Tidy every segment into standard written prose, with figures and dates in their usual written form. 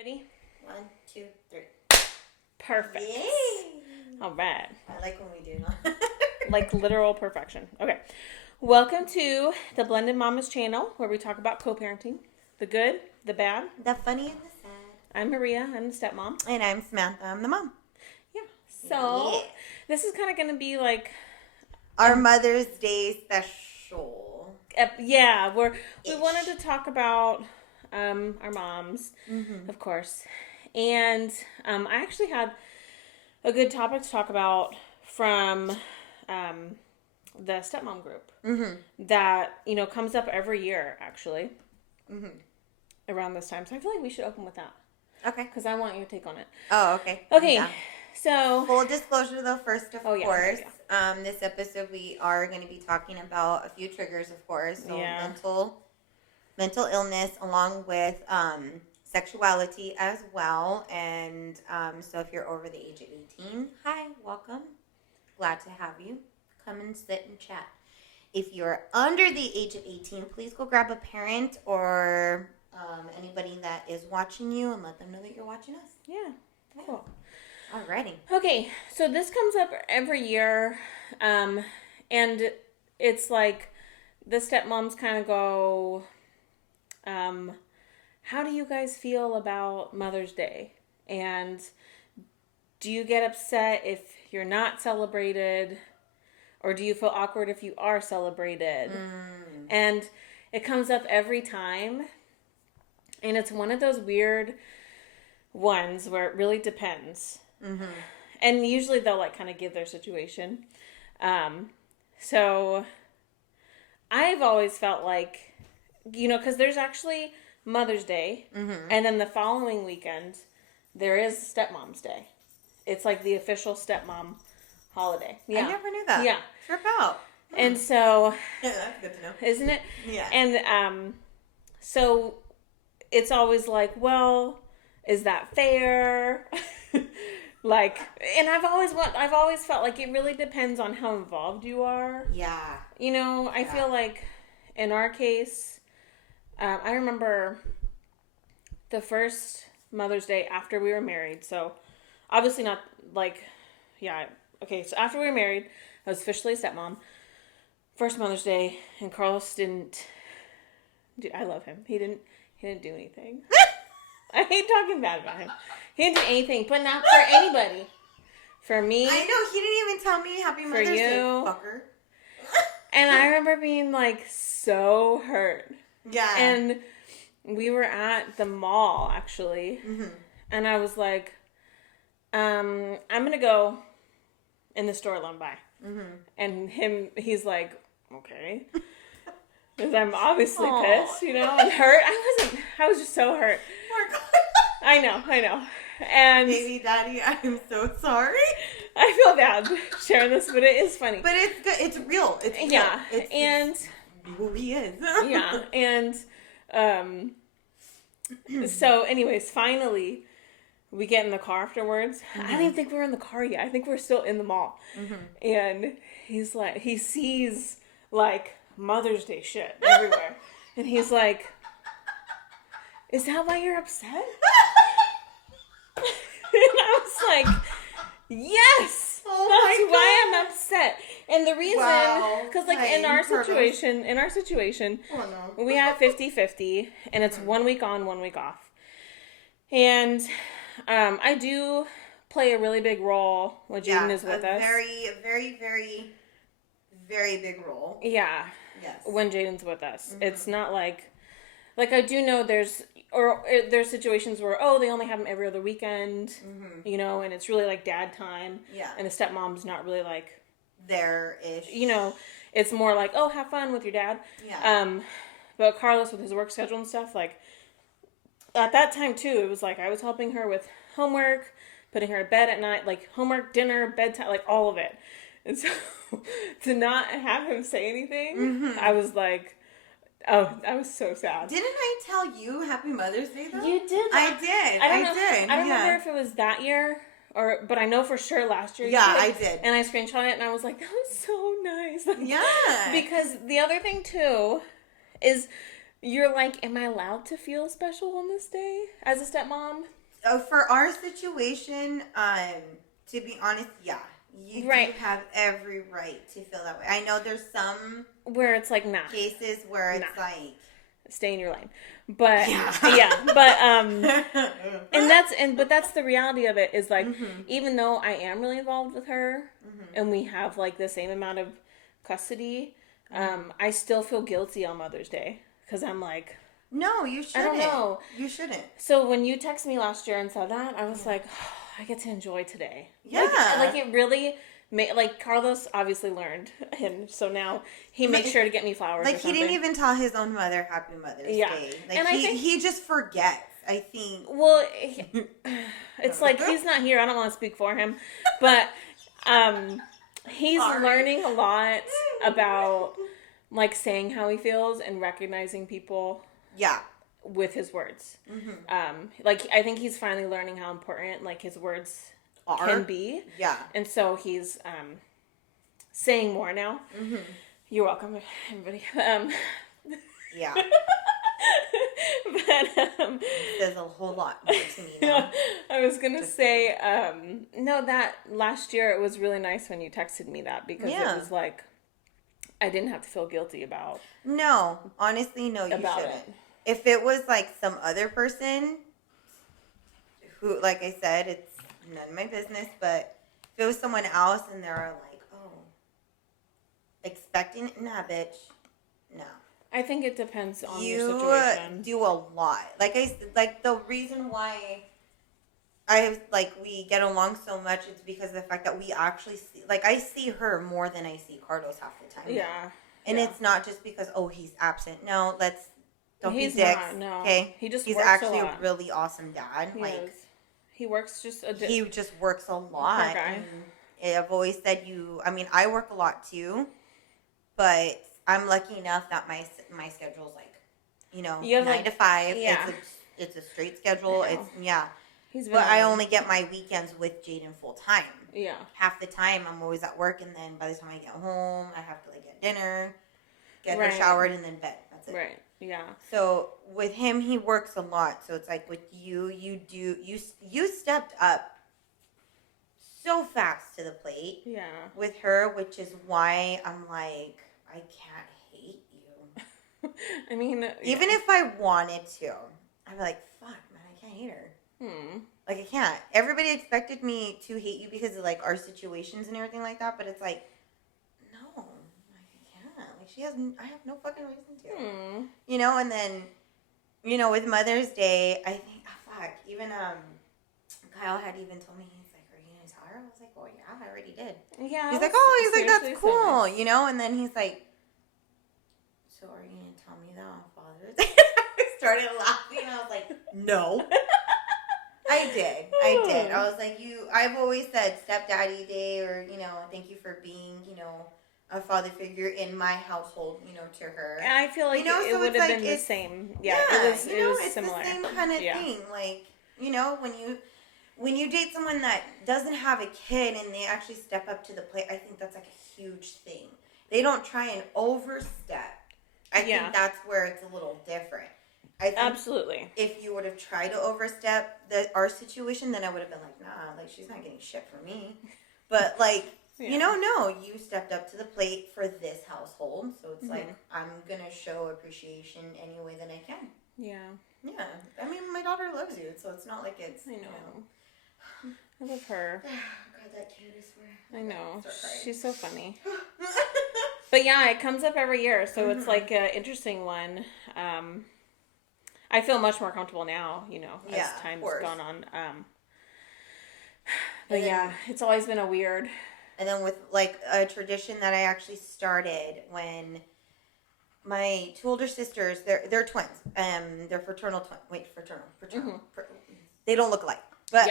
Ready? 1, 2, 3. Perfect. Yay! All right. I like when we do that. Like literal perfection. Okay. Welcome to the Blended Mommas channel where we talk about co-parenting. The good, the bad. The funny and the sad. I'm Maria. I'm the stepmom. And I'm Samantha. I'm the mom. Yeah. So this is kind of going to be like our Mother's Day special. Yeah, we wanted to talk about our moms, of course. And I actually had a good topic to talk about from the stepmom group that, comes up every year, actually, around this time. So I feel like we should open with that. Okay. Because I want your take on it. Oh, okay. Okay, Yeah. so... Full disclosure, though, first, of course. Yeah. This episode, we are going to be talking about a few triggers, of course. So mental illness, along with sexuality as well. And so if you're over the age of 18, hi, welcome. Glad to have you. Come and sit and chat. If you're under the age of 18, please go grab a parent or anybody that is watching you and let them know that you're watching us. Yeah, cool. Alrighty. Okay, so this comes up every year, and it's like the stepmoms kind of go, how do you guys feel about Mother's Day? And do you get upset if you're not celebrated? Or do you feel awkward if you are celebrated? And it comes up every time. And it's one of those weird ones where it really depends. And usually they'll kind of give their situation. So I've always felt like, because there's actually Mother's Day. And then the following weekend, there is Stepmom's Day. It's like the official stepmom holiday. Yeah. I never knew that. Yeah. Trip out. And so... Yeah, that's good to know. Isn't it? Yeah. And so it's always like, well, is that fair? And I've always felt like it really depends on how involved you are. Yeah. I feel like in our case, I remember the first Mother's Day after we were married. So obviously not okay, so after we were married, I was officially a stepmom. First Mother's Day, and Carlos didn't I love him. He didn't do anything. I hate talking bad about him. He didn't do anything, but not for anybody. For me. I know, he didn't even tell me Happy Mother's Day, fucker. And I remember being so hurt. Yeah. And we were at the mall, actually. And I was like, I'm going to go in the store alone, bye. And he's like, okay. Because I'm obviously pissed, and hurt. I was just so hurt. I know. And baby daddy, I'm so sorry. I feel bad sharing this, but it is funny. But it's good. It's real. It's real. Yeah. It's who he is. Yeah. And so anyways, finally we get in the car afterwards. I don't even think we were in the car yet. I think we're still in the mall. And he's like, he sees Mother's Day shit everywhere. And he's like, is that why you're upset? And I was like, yes, that's why I'm upset. And the reason, because in our situation, we have 50-50, and it's 1 week on, 1 week off. And I do play a really big role when Jaden is with us. Very, very, very, very big role. Yeah. Yes. When Jaden's with us. It's not like I do know there's situations where, they only have him every other weekend, and it's really dad time. Yeah. And the stepmom's not really there-ish. It's more have fun with your dad. Yeah. But Carlos with his work schedule and stuff, at that time too, it was I was helping her with homework, putting her to bed at night, homework, dinner, bedtime, all of it. And so to not have him say anything, I was I was so sad. Didn't I tell you Happy Mother's Day though? You did. I did. I don't remember if it was that year but I know for sure last year. Yeah, I did. And I screenshot it and I was like, that was so nice. Yeah. Because the other thing too is You're like, am I allowed to feel special on this day as a stepmom? For our situation, to be honest, yeah, you do have every right to feel that way. I know there's some where it's like, nah, cases where it's like, stay in your lane, but but but that's the reality of it, is like, even though I am really involved with her, and we have like the same amount of custody, I still feel guilty on Mother's Day, because I'm like, no, you shouldn't. I don't know. You shouldn't. So when you texted me last year and said that, I was like, oh, I get to enjoy today. Yeah. Like it really made, like, Carlos obviously learned, and so now he makes sure to get me flowers. Like, he didn't even tell his own mother Happy Mother's Day. Like, and I think he just forgets, I think. Well, it's like, he's not here. I don't want to speak for him, but he's learning a lot about, like, saying how he feels and recognizing people. Yeah. With his words. Like, I think he's finally learning how important, like, his words can be. Yeah. And so he's saying more now. You're welcome, everybody. Yeah. But there's a whole lot more to me now. I was gonna say, no, that last year it was really nice when you texted me that, because it was like, I didn't have to feel guilty about. No, honestly, no, you shouldn't. If it was like some other person who, like I said, it's none of my business, but if it was someone else and they're like, oh, expecting it, nah, bitch, no. I think it depends on your situation. You do a lot. Like the reason why we get along so much, it's because of the fact that we actually see, like, I see her more than I see Carlos half the time. Yeah. And it's not just because, oh, he's absent. No, don't be dicks. No. Okay? He's actually a really awesome dad. He works just he just works a lot. And I've always said I work a lot too, but I'm lucky enough that my schedule's like, 9 to 5. Yeah. It's a straight schedule. But I only get my weekends with Jaden full time. Yeah. Half the time I'm always at work, and then by the time I get home, I have to get dinner, get her showered, and then bed. That's it. Right. Yeah. So with him, he works a lot. So it's like with you stepped up so fast to the plate. Yeah. With her, which is why I'm like, I can't hate you. I mean, even if I wanted to, I'd be like, fuck, man, I can't hate her. Like, I can't. Everybody expected me to hate you because of our situations and everything like that, but it's like, no, I can't. I have no fucking reason to. And then, with Mother's Day, I think, even Kyle had even told me, he's like, are you going to tell her? I was like, well, yeah, I already did. Yeah. He's like, that's cool, and then he's like, so are you going to tell me that on Father's Day? I started laughing, and I was like, no. I did. I was like, I've always said stepdaddy day, or, thank you for being, a father figure in my household, to her. And I feel like it would have been the same. Yeah, it was it's similar. The same kind of thing. Like, when you date someone that doesn't have a kid and they actually step up to the plate, I think that's a huge thing. They don't try and overstep. I think that's where it's a little different. I think absolutely. If you would have tried to overstep our situation, then I would have been like, nah, she's not getting shit from me. But no, you stepped up to the plate for this household, so it's like, I'm gonna show appreciation any way that I can. Yeah. Yeah. I mean, my daughter loves you, so it's not like it's. I know. I love her. God, that kid is weird. I know. She's so funny. But yeah, it comes up every year, so it's like an interesting one. I feel much more comfortable now, as time's gone on. But it's always been a weird. And then with a tradition that I actually started when my two older sisters, they're twins. They're fraternal twins. Wait, fraternal. They don't look alike. But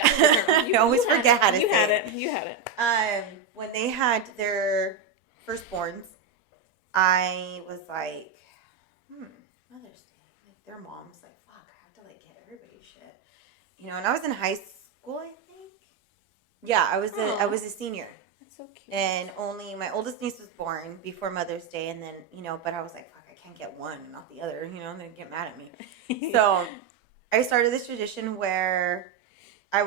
you always forget how to say it. You had it. When they had their firstborns, I was like, Mother's Day. Their mom's like, fuck, I have to get everybody shit. And I was in high school, I think. Yeah, I was a senior. That's so cute. And only my oldest niece was born before Mother's Day, and then, but I was like, fuck, I can't get one and not the other, and they get mad at me. So I started this tradition where I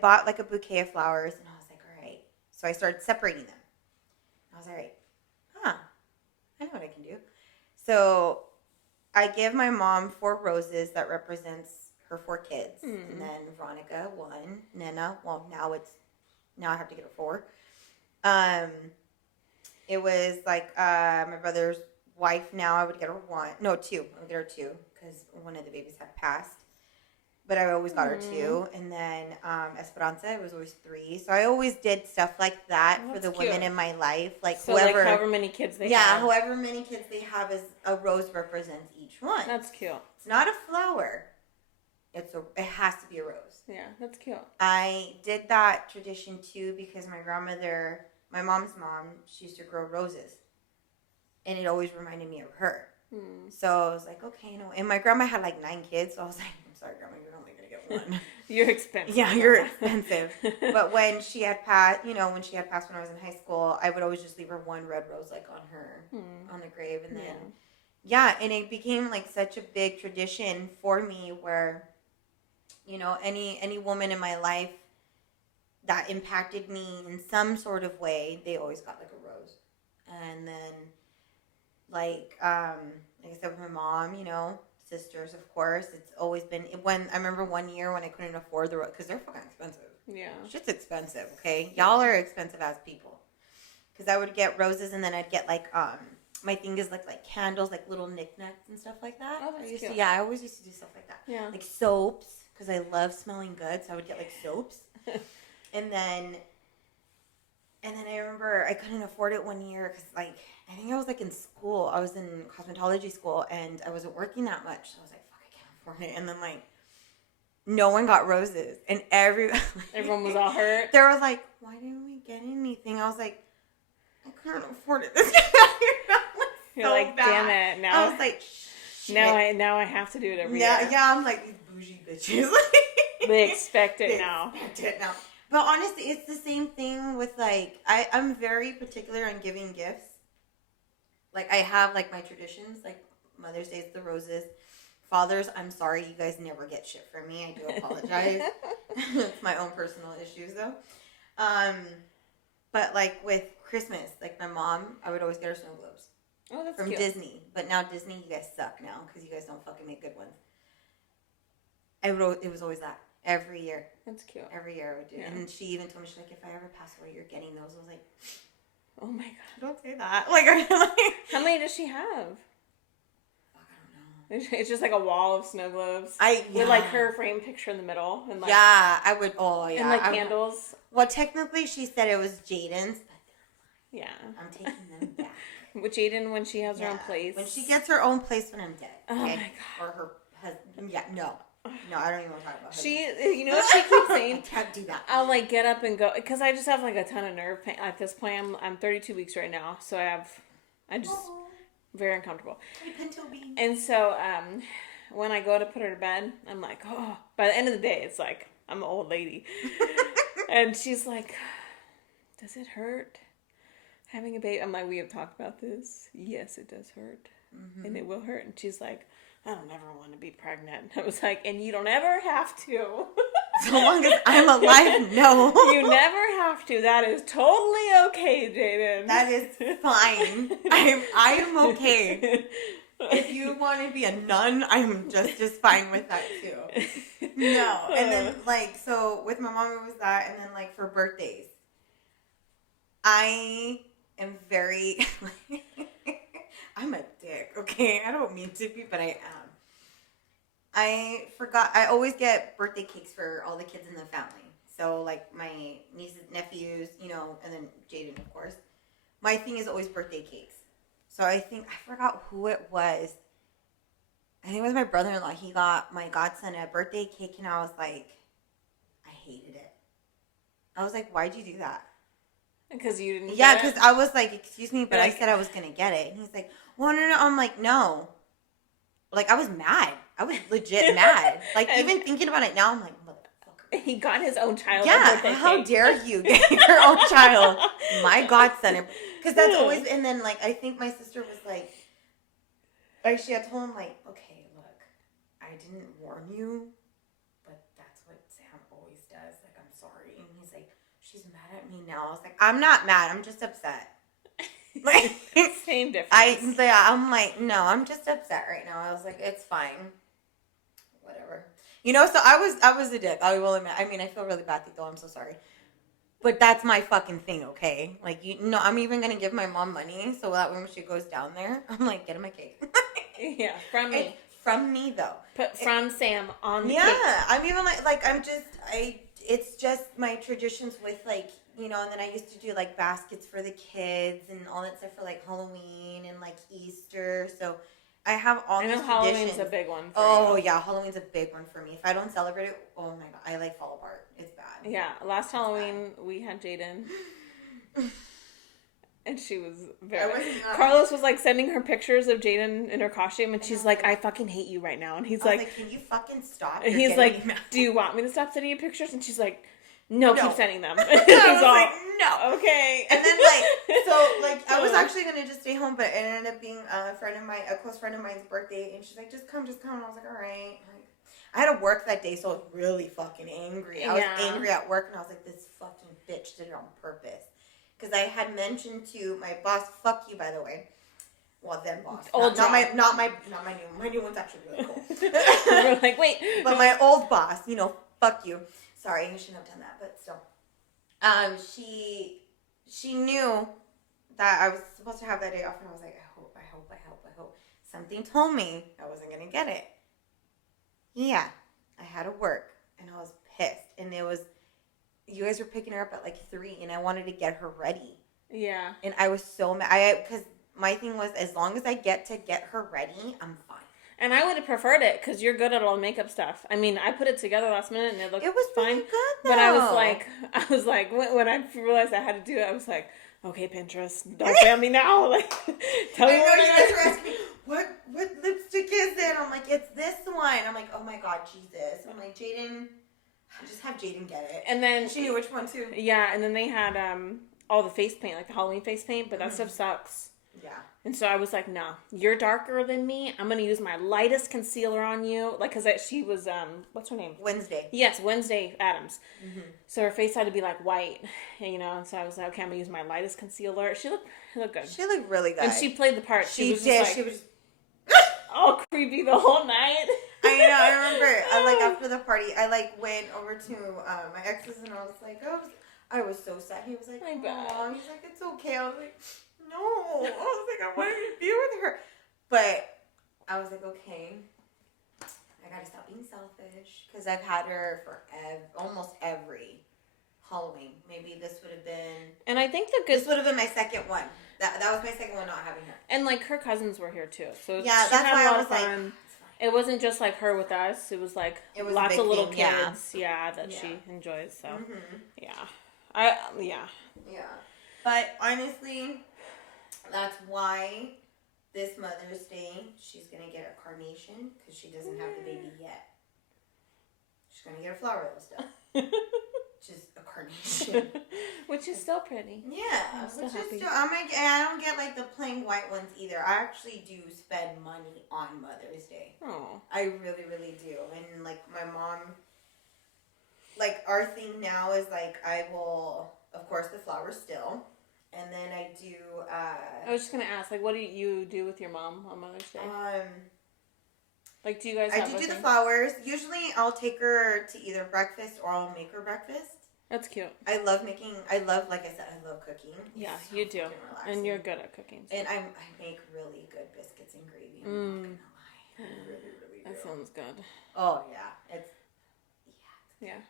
bought like a bouquet of flowers, and I was like, all right. So I started separating them. I was like, all right, I know what I can do. So I give my mom 4 roses that represents her 4 kids, and then Veronica 1, Nena. Well, now I have to get her 4. It was like my brother's wife. Now I would get her 1, no 2. I would get her 2 because one of the babies had passed. But I always got her 2, and then Esperanza, it was always 3. So I always did stuff like that for the women in my life, like so whoever, like however many kids they have. Yeah, however many kids they have, is a rose represents each one. That's cute. It's not a flower. It has to be a rose. Yeah, that's cute. I did that tradition too because my grandmother, my mom's mom, she used to grow roses, and it always reminded me of her. So I was like, okay, and my grandma had like 9 kids, so I was like, I'm sorry, grandma, you're only gonna get 1. You're expensive. Yeah, you're expensive. But when she had passed, when I was in high school, I would always just leave her 1 red rose like on her on the grave, and then and it became like such a big tradition for me where, any woman in my life that impacted me in some sort of way, they always got like a rose. And then like I said, with my mom, sisters, of course, it's always been, when I remember one year when I couldn't afford the rose, because they're fucking expensive. Yeah. Shit's expensive, okay? Y'all are expensive as people. Because I would get roses, and then I'd get like, my thing is like candles, like little knickknacks and stuff like that. Oh, that's cute. I always used to do stuff like that. Yeah. Like soaps, because I love smelling good, so I would get like soaps. And then I remember I couldn't afford it one year because, like, I think I was, like, in school. I was in cosmetology school, and I wasn't working that much. So I was like, fuck, I can't afford it. And then, like, no one got roses. And everyone was all hurt. They were like, why didn't we get anything? I was like, I couldn't afford it. This You're so like, bad. Damn it. Now, I was like, shit. Now I have to do it every year. Yeah, I'm like, these bougie bitches. They expect it now. But honestly, it's the same thing with, like, I'm very particular on giving gifts. Like, I have, like, my traditions. Like, Mother's Day is the roses. Fathers, I'm sorry, you guys never get shit from me. I do apologize. It's my own personal issues, though. But, like, with Christmas, like, my mom, I would always get her snow globes. Oh, that's from cute. Disney. But now Disney, you guys suck now because you guys don't fucking make good ones. It was always that. Every year. That's cute. Every year I would do. Yeah. And she even told me, she's like, if I ever pass away, you're getting those. I was like, oh my God. Don't say that. Like, how many does she have? Fuck, I don't know. It's just like a wall of snow globes. With like her frame picture in the middle. And like, I would, and like candles. Well, technically she said it was Jaden's, but yeah. I'm taking them back. With Jaden when she has her own place. When she gets her own place when I'm dead. Oh my God. Or her husband. Yeah, no. No, I don't even want to talk about her. You know what she keeps saying? I can't do that. I'll like get up and go because I just have like a ton of nerve pain at this point. I'm 32 weeks right now, so I'm just very uncomfortable. And so when I go to put her to bed, I'm like, oh. By the end of the day, it's like I'm an old lady, and she's like, does it hurt having a baby? I'm like, we have talked about this. Yes, it does hurt, and it will hurt. And she's like, I don't ever want to be pregnant. I was like, and you don't ever have to. So long as I'm alive, no. You never have to. That is totally okay, Jaden. That is fine. I am okay. If you want to be a nun, I'm just as fine with that too. No. And then, like, so with my mom, it was that. And then, like, for birthdays, I am very... I'm a dick, okay? I don't mean to be, but I am. I always get birthday cakes for all the kids in the family. So, like, my nieces, nephews, and then Jaden, of course. My thing is always birthday cakes. So I forgot who it was. I think it was my brother-in-law. He got my godson a birthday cake, and I was like, I hated it. I was like, why'd you do that? Because you didn't Yeah, because I was like, excuse me, but I said I was going to get it. And he's like, well, no. I'm like, no. Like, I was mad. I was legit mad. Like, even thinking about it now, I'm like, motherfucker. He got his own child. Yeah, how dare you get your own child? My godson. Because that's always, and then, like, I think my sister was like, She had told him, like, okay, look, I didn't warn you, but that's what Sam always does. Like, I'm sorry. And he's like, she's mad at me now. I was like, I'm not mad. I'm just upset. Like, same difference. I'm like, no, I'm just upset right now. I was like, it's fine. Whatever. You know, so I was a dick. I will admit. I mean, I feel really bad, though. I'm so sorry. But that's my fucking thing, okay? Like, you know, I'm even going to give my mom money so that when she goes down there, I'm like, get him a cake. Yeah, from me. From me, though. From Sam on the cake. Yeah, I'm even it's just my traditions with, like, you know, and then I used to do, like, baskets for the kids and all that stuff for, like, Halloween and, like, Easter. So I have all these traditions. Halloween's a big one for you. Yeah, Halloween's a big one for me. If I don't celebrate it, oh my God, I, like, fall apart. It's bad. Yeah, last Halloween we had Jaden. And she was Carlos was like sending her pictures of Jaden in her costume, and she's like, I fucking hate you right now. And he's like, can you fucking stop? And he's like, do you want me to stop sending you pictures? And she's like, no. Keep sending them. I was like, no. Okay. And then I was actually gonna just stay home, but it ended up being a close friend of mine's birthday, and she's like, just come. And I was like, all right. I had to work that day, so I was really fucking angry. I was angry at work, and I was like, this fucking bitch did it on purpose. Because I had mentioned to my boss, fuck you, by the way. Well, then boss. Not my new. My new one's actually really cool. We're like, wait. But my old boss, you know, fuck you. Sorry, I shouldn't have done that, but still. She knew that I was supposed to have that day off, and I was like, I hope. Something told me I wasn't going to get it. Yeah, I had to work, and I was pissed. And you guys were picking her up at like 3, and I wanted to get her ready. Yeah. And I was so mad. Because my thing was, as long as I get her ready, I'm fine. And I would have preferred it, because you're good at all the makeup stuff. I mean, I put it together last minute, and it looked fine. It was fine. Really good, though. But I was like, when I realized I had to do it, I was like, okay, Pinterest, don't fail me now. Like, tell me what you guys were asking me, what lipstick is it? I'm like, it's this one. I'm like, oh my God, Jesus. I'm like, Jaden, just have Jaden get it. And then she knew which one too. Yeah, and then they had all the face paint, like the Halloween face paint, but that stuff sucks. Yeah. And so I was like, no, you're darker than me. I'm going to use my lightest concealer on you. Like, because she was, what's her name? Wednesday. Yes, Wednesday Addams. Mm-hmm. So her face had to be, like, white, you know. And so I was like, okay, I'm going to use my lightest concealer. She looked good. She looked really good. And she played the part. She did. She was all creepy the whole night. I know. I remember, after the party, I, went over to my ex's, and I was like, I was so sad. He was like, oh, he's like, it's okay. I was like, no. I was like, I wanted to be with her. But I was like, okay, I gotta stop being selfish. Because I've had her for almost every Halloween. Maybe this would have been... And I think this would have been my second one. That was my second one not having her. And, her cousins were here, too. So yeah, that's why I was like... It wasn't just, her with us. It was, lots of little kids. Yeah, that she enjoys. So, yeah. Yeah. But, honestly... That's why this Mother's Day, she's going to get a carnation because she doesn't have the baby yet. She's going to get a flower, though, still. Which is a carnation. Which is still pretty. Yeah. Which is still, I don't get, the plain white ones either. I actually do spend money on Mother's Day. Oh. I really, really do. And, my mom, our thing now is, I will, of course, the flowers still. And then I do... I was just going to ask, what do you do with your mom on Mother's Day? Do you guys have I do the flowers. Usually I'll take her to either breakfast or I'll make her breakfast. That's cute. Like I said, I love cooking. Yeah, so you do. And you're good at cooking. So. And I make really good biscuits and gravy. I'm not going to lie. I really, really do. That sounds good. Oh, yeah. Yeah.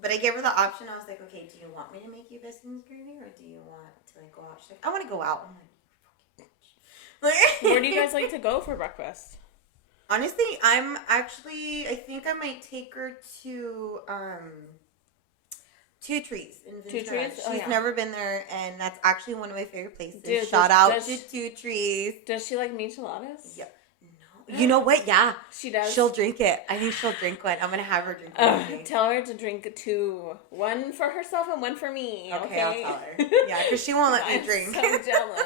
But I gave her the option. I was like, okay, do you want me to make you biscuits and gravy, or do you want to go out? She's like, I want to go out. I'm like, where do you guys like to go for breakfast? Honestly, I think I might take her to Two Trees in Ventura. 2 Trees? She's never been there, and that's actually one of my favorite places. Dude, Shout out to 2 Trees. Does she like micheladas? Yeah. No. You know what? Yeah. She does? She'll drink it. I think she'll drink one. I'm going to have her drink one. Tell her to drink 2. 1 for herself and 1 for me. Okay? I'll tell her. Yeah, because she won't let me drink. I'm so jealous.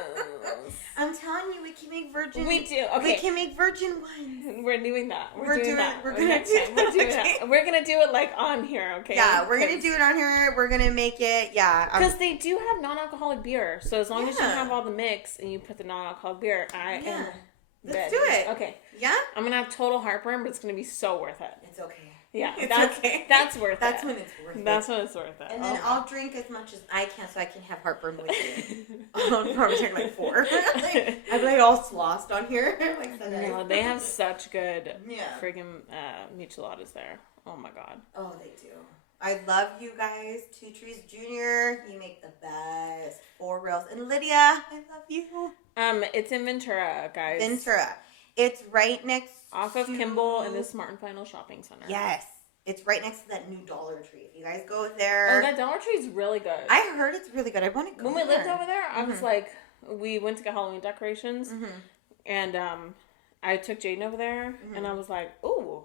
I'm telling you, we can make virgin. We do. Okay. We can make virgin ones. We're doing that. We're doing that. We're going to do that. We're doing that. We're going to do it like on here, okay? Yeah, we're going to do it on here. We're going to make it, yeah. Because they do have non-alcoholic beer. So as long as you have all the mix and you put the non-alcoholic beer, I am Let's do it. Okay. Yeah? I'm going to have total heartburn, but it's going to be so worth it. It's okay. Yeah. It's okay. That's worth it. That's when it's worth it. That's when it's worth it. And then I'll drink as much as I can so I can have heartburn with you. I'll probably drink like 4. I'd be like all slossed on here. No, they have such good friggin' micheladas there. Oh my god. Oh, they do. I love you guys. Two Trees Jr. You make the best. 4 Rails. And Lydia, I love you. It's in Ventura, guys. Ventura. It's right next off of Kimball in the Smart and Final Shopping Center. Yes. It's right next to that new Dollar Tree. If you guys go there. Oh, that Dollar Tree is really good. I heard it's really good. I want to go When we lived over there, I was like, we went to get Halloween decorations. And I took Jaden over there. And I was like, ooh.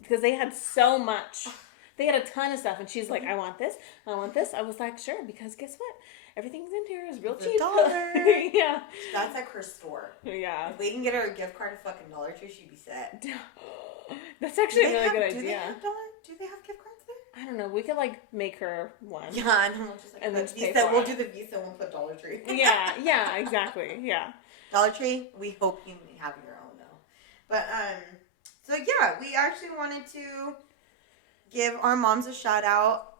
Because they had so much. They had a ton of stuff. And she's like, I want this. I want this. I was like, sure. Because guess what? Everything's in here is real cheap. $1. Yeah. That's like her store. Yeah. If we can get her a gift card to fucking Dollar Tree, she'd be set. That's actually a really good idea. Do they have gift cards there? I don't know. We could like make her one. Yeah, and then we'll just and then just Visa. We'll do the Visa and we'll put Dollar Tree. yeah, exactly. Yeah. Dollar Tree, we hope you have your own though. But so yeah, we actually wanted to give our moms a shout out.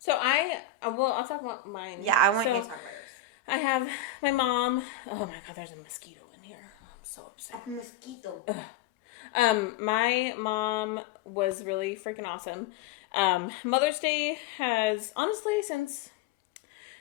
So I'll talk about mine. Yeah, I want you to talk about yours. I have my mom. Oh my god, there's a mosquito in here. I'm so upset. A mosquito. My mom was really freaking awesome. Mother's Day has honestly since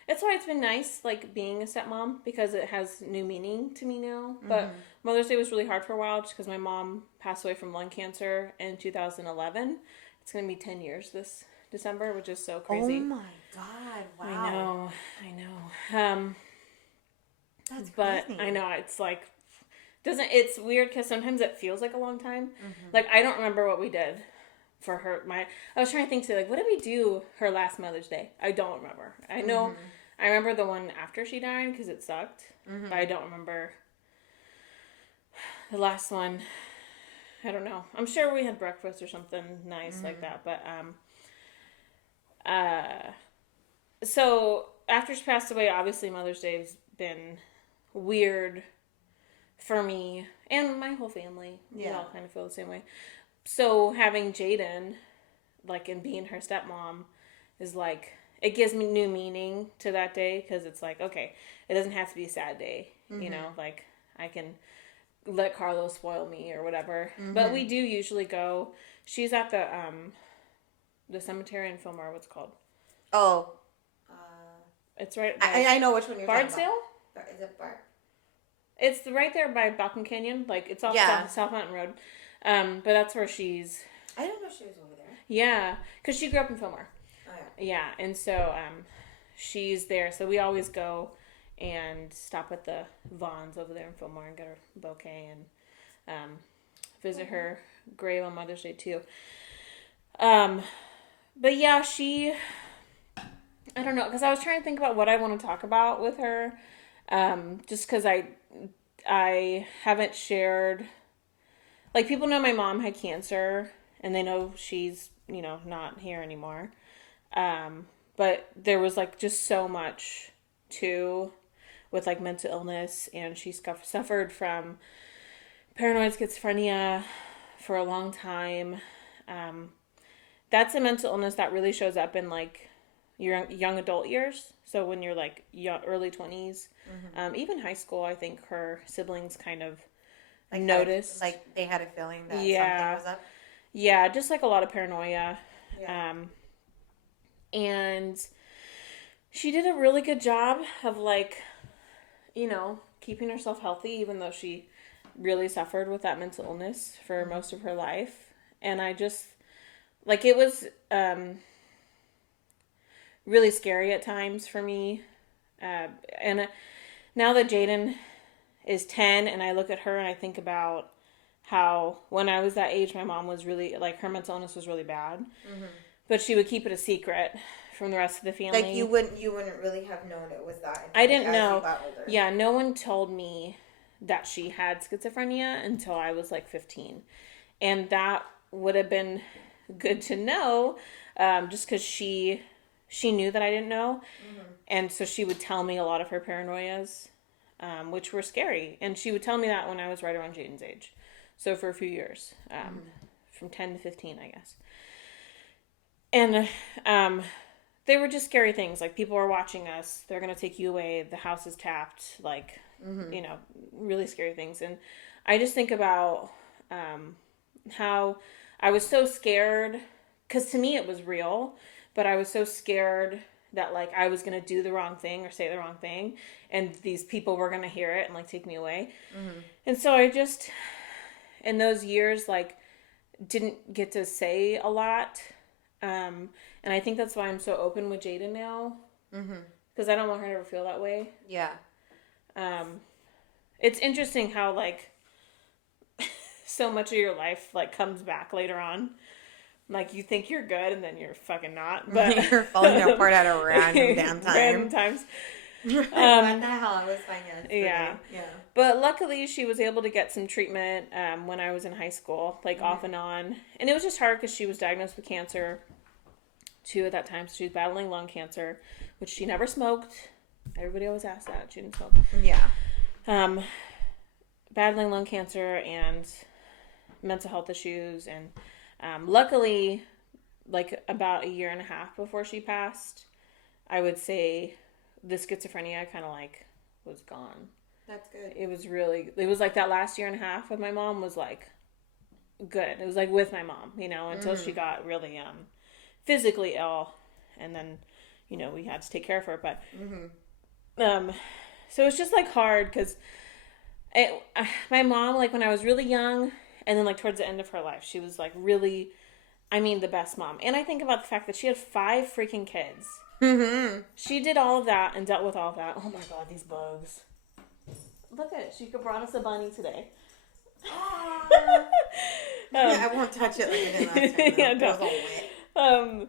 it's why it's been nice like being a stepmom because it has new meaning to me now. But Mother's Day was really hard for a while just because my mom passed away from lung cancer in 2011. It's gonna be 10 years this December, which is so crazy. Oh my god! Wow. I know. That's but crazy. I know it's like it's weird because sometimes it feels like a long time. Like I don't remember what we did for her. I was trying to think today, like what did we do her last Mother's Day? I don't remember. I know I remember the one after she died because it sucked, but I don't remember the last one. I don't know. I'm sure we had breakfast or something nice like that, but so after she passed away, obviously Mother's Day has been weird for me and my whole family. We all kind of feel the same way. So having Jaden, like, and being her stepmom is like, it gives me new meaning to that day because it's like, okay, it doesn't have to be a sad day, you know, like I can let Carlos spoil me or whatever. But we do usually go. She's at the cemetery in Fillmore. What's it called? Oh, it's right. I know which one you're talking Bardsdale. about. Is it Bard? It's right there by Balkan Canyon. Like it's off South Mountain Road. But that's where she's. I didn't know she was over there. Yeah, because she grew up in Fillmore. Oh yeah. Yeah, and so she's there. So we always go and stop at the Vaughn's over there in Fillmore and get her a bouquet and visit her grave on Mother's Day too. But yeah, I don't know, because I was trying to think about what I want to talk about with her, just because I haven't shared, like, people know my mom had cancer, and they know she's, not here anymore, but there was, like, just so much, too, with, like, mental illness, and she suffered from paranoid schizophrenia for a long time. That's a mental illness that really shows up in, like, your young adult years. So when you're like early 20s, even high school, I think her siblings kind of like noticed. Like they had a feeling that something was up? Yeah, just like a lot of paranoia. Yeah. And she did a really good job of like, keeping herself healthy, even though she really suffered with that mental illness for most of her life. And I just, like, it was really scary at times for me. And now that Jaden is 10, and I look at her and I think about how when I was that age, my mom was really, like, her mental illness was really bad. Mm-hmm. But she would keep it a secret from the rest of the family. Like, you wouldn't really have known it was that. I didn't know. Yeah, no one told me that she had schizophrenia until I was like 15. And that would have been good to know, just because she knew that I didn't know. Mm-hmm. And so she would tell me a lot of her paranoias, which were scary. And she would tell me that when I was right around Jaden's age. So for a few years, from 10 to 15, I guess. And they were just scary things. Like, people are watching us. They're going to take you away. The house is tapped. Like, you know, really scary things. And I just think about how I was so scared. Because to me it was real. But I was so scared that, like, I was going to do the wrong thing or say the wrong thing. And these people were going to hear it and, like, take me away. Mm-hmm. And so I just, in those years, like, didn't get to say a lot. And I think that's why I'm so open with Jaden now. Because I don't want her to ever feel that way. Yeah. It's interesting how, like, so much of your life, like, comes back later on. Like, you think you're good, and then you're fucking not. But you're falling apart at a random damn time. Random times. What the hell? I was fine yesterday. Yeah. But luckily, she was able to get some treatment when I was in high school, like, off and on. And it was just hard because she was diagnosed with cancer, too, at that time. So she was battling lung cancer, which she never smoked. Everybody always asks that. She didn't smoke. Yeah. Battling lung cancer and mental health issues. And luckily, like, about a year and a half before she passed, I would say the schizophrenia kind of, like, was gone. That's good. It was like that last year and a half with my mom was, like, good. It was, like, with my mom, you know, until she got really physically ill, and then, you know, we had to take care of her. But so it's just, like, hard because my mom, like, when I was really young, and then, like, towards the end of her life, she was, like, really, I mean, the best mom. And I think about the fact that she had 5 freaking kids. Mm-hmm. She did all of that and dealt with all of that. Oh my God, these bugs! Look at it. She brought us a bunny today. I won't touch it like I did last time. Yeah, it was all wet.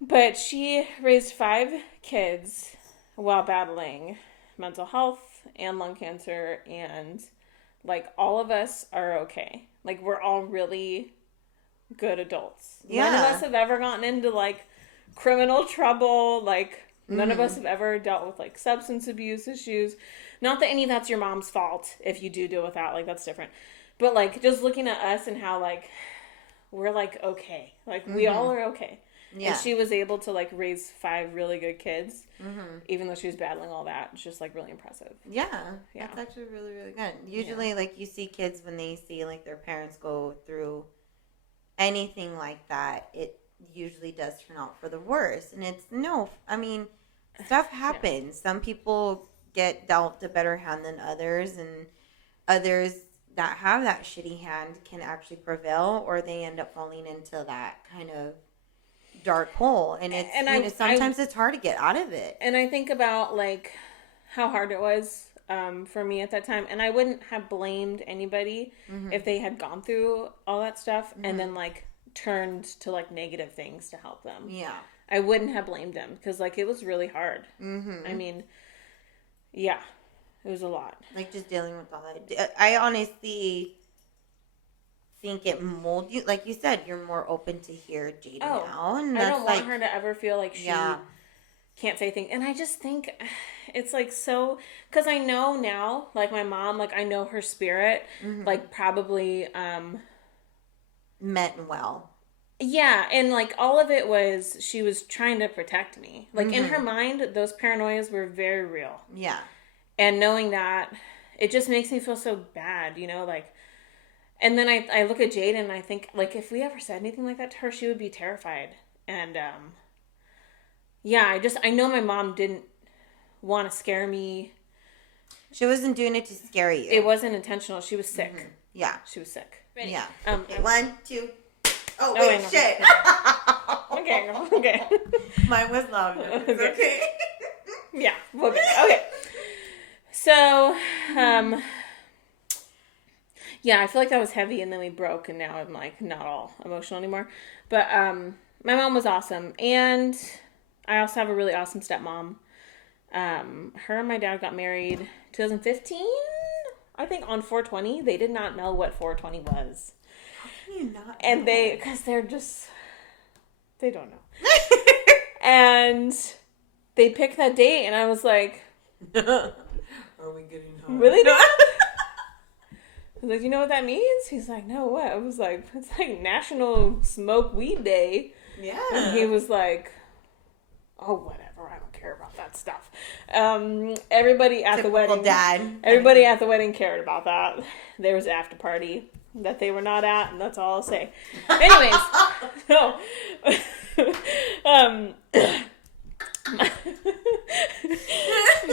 But she raised 5 kids while battling mental health and lung cancer, and, like, all of us are okay. Like, we're all really good adults. Yeah. None of us have ever gotten into, like, criminal trouble. Like, none of us have ever dealt with, like, substance abuse issues. Not that any of that's your mom's fault if you do deal with that. Like, that's different. But, like, just looking at us and how, like, we're, like, okay. Like, we all are okay. Yeah. And she was able to, like, raise 5 really good kids, even though she was battling all that. It's just, like, really impressive. Yeah. That's actually really, really good. Usually, like, you see kids when they see, like, their parents go through anything like that, it usually does turn out for the worse. And stuff happens. Yeah. Some people get dealt a better hand than others, and others that have that shitty hand can actually prevail, or they end up falling into that kind of dark hole. And it's sometimes it's hard to get out of it. And I think about, like, how hard it was for me at that time, and I wouldn't have blamed anybody if they had gone through all that stuff and then, like, turned to, like, negative things to help them. Yeah. I wouldn't have blamed them because, like, it was really hard. I mean, yeah, it was a lot. Like, just dealing with all that. I honestly think it molded you. Like you said, you're more open to hear Jada now. And I don't want her to ever feel like she can't say things. And I just think it's, like, so... Because I know now, like, my mom, like, I know her spirit, like, probably... meant well. Yeah, and, like, all of it was, she was trying to protect me. Like, in her mind, those paranoias were very real. Yeah. And knowing that, it just makes me feel so bad, you know, like... And then I look at Jade and I think, like, if we ever said anything like that to her, she would be terrified. And, I know my mom didn't want to scare me. She wasn't doing it to scare you. It wasn't intentional. She was sick. Yeah. She was sick. Ready? Yeah. Okay, 1, 2... Oh, wait, shit. Okay. Mine was loud. It's okay. Yeah. Okay. So, yeah, I feel like that was heavy, and then we broke, and now I'm like not all emotional anymore. But my mom was awesome, and I also have a really awesome stepmom. Her and my dad got married 2015, I think, on 420. They did not know what 420 was. How can you not know? And because they don't know. And they picked that date, and I was like, are we getting home? Really? No. I was like, you know what that means? He's like, no, what? I was like, it's like National Smoke Weed Day. Yeah. And he was like, oh, whatever. I don't care about that stuff. Everybody at Typical the wedding. Dad. Everybody at the wedding cared about that. There was an after party that they were not at, and that's all I'll say. Anyways, so,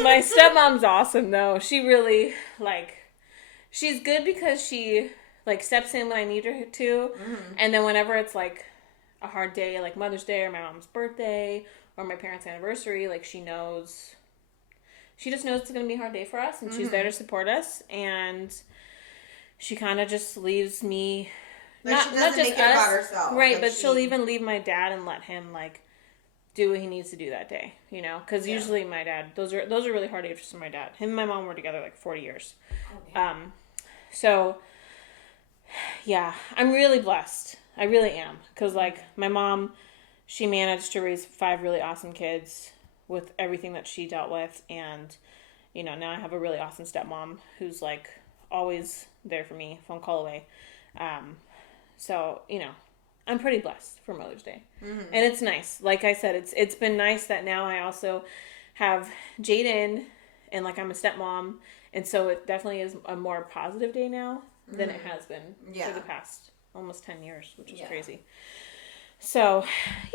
my stepmom's awesome, though. She really, she's good because she, steps in when I need her to. Mm-hmm. And then whenever it's, a hard day, like Mother's Day or my mom's birthday or my parents' anniversary, she knows. She just knows it's going to be a hard day for us, and she's there to support us. And she kind of just leaves me. She doesn't make it about herself. Right, but she'll even leave my dad and let him, do what he needs to do that day, Because usually my dad, those are really hard days for my dad. Him and my mom were together 40 years. Okay. So, yeah, I'm really blessed. I really am. Because, my mom, she managed to raise 5 really awesome kids with everything that she dealt with. And, now I have a really awesome stepmom who's, always there for me, phone call away. So, I'm pretty blessed for Mother's Day. Mm-hmm. And it's nice. Like I said, it's been nice that now I also have Jaden and I'm a stepmom. And so it definitely is a more positive day now than it has been for the past almost 10 years, which is crazy. So,